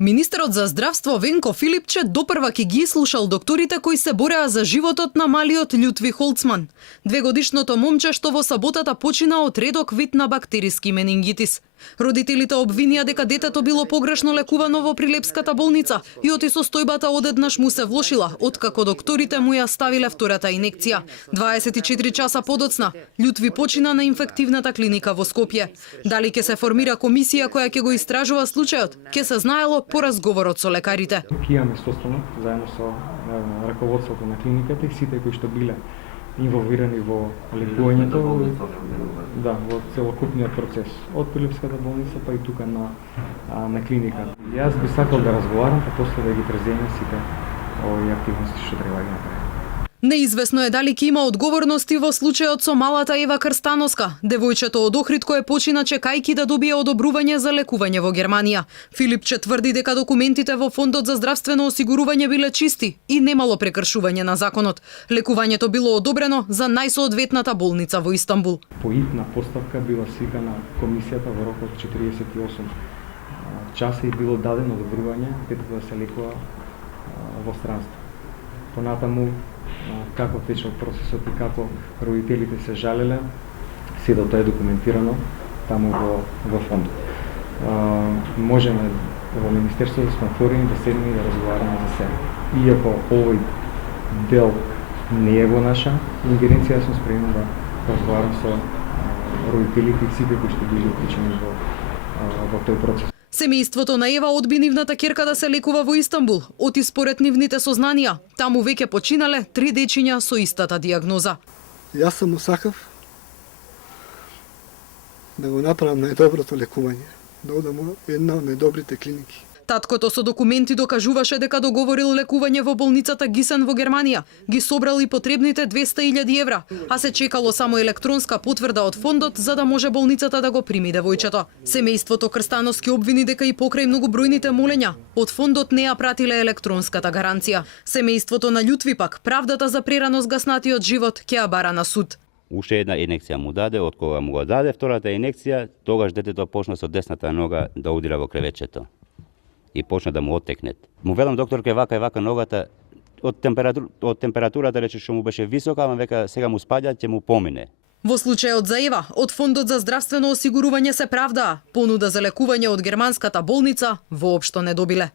Министерот за здравство Венко Филипче допрва ќе ги слушал докторите кои се бореа за животот на малиот Љутви Холцман, 2-годишното момче што во саботата почина од редок вид на бактериски менингитис. Родителите обвинија дека детето било погрешно лекувано во Прилепската болница и оти состојбата одеднаш му се влошила, откако докторите му ја ставиле втората инекција. 24 часа подоцна, Љутви почина на инфективната клиника во Скопје. Дали ќе се формира комисија која ќе го истражува случајот, ќе се знаело по разговорот со лекарите. Ќе имаме состанок заедно со раководството на клиниката и сите кои што биле инволвирани во лекувањето, во целокупниот процес, од Прилепската болница па и тука на клиника. Јас би сакал да разговарам, па после да ги преземам сите овие активности што треба да ги направиме. Неизвестно е дали ќе има одговорности во случајот со малата Ева Крстановска. Девојчето од Охридко е почина чекајки да добие одобрување за лекување во Германија. Филипче тврди дека документите во Фондот за здравствено осигурување биле чисти и немало прекршување на законот. Лекувањето било одобрено за најсоодветната болница во Истанбул. По итна поставка била свикана комисијата во рок од 48 часа и било дадено одобрување детето да се лекува во странство. Понатаму како течел процесот и како родителите се жалеле, сето тоа е документирано таму во фондот. Можеме во Министерството да сме отворени да седнеме и да разговараме за себе. Иако овој дел не е во наша ингеренција, сум спремен да разговарам со родителите и сите кои што биле уклучени во тој процес. Семејството на Ева одби нивната ќерка да се лекува во Истанбул. Оти според нивните сознанија, таму веќе починале 3 дечиња со истата диагноза. Јас сам сакав да го направам најдоброто лекување, да одам во една од најдобрите клиники. Таткото со документи докажуваше дека договорил лекување во болницата Гисен во Германија. Ги собрал и потребните 200.000 евра, а се чекало само електронска потврда од фондот за да може болницата да го прими девојчето. Семејството Крстановски обвини дека и покрај многобројните молења од фондот не ја пратиле електронската гаранција. Семејството на Љутви пак правдата за прерано згаснатиот живот ќе ја бара на суд. Уште една инекција му даде, од кога му го даде втората инекција, тогаш детето почна со десната нога да удира во кревечето и почна да му оттекнет. Му велам докторке вака и вака ногата од температурата рече што му беше висока, ама века сега му спаѓа, ќе му помине. Во случајот за Ева, од Фондот за здравствено осигурување се правдаа. Понуда за лекување од германската болница воопшто не добиле.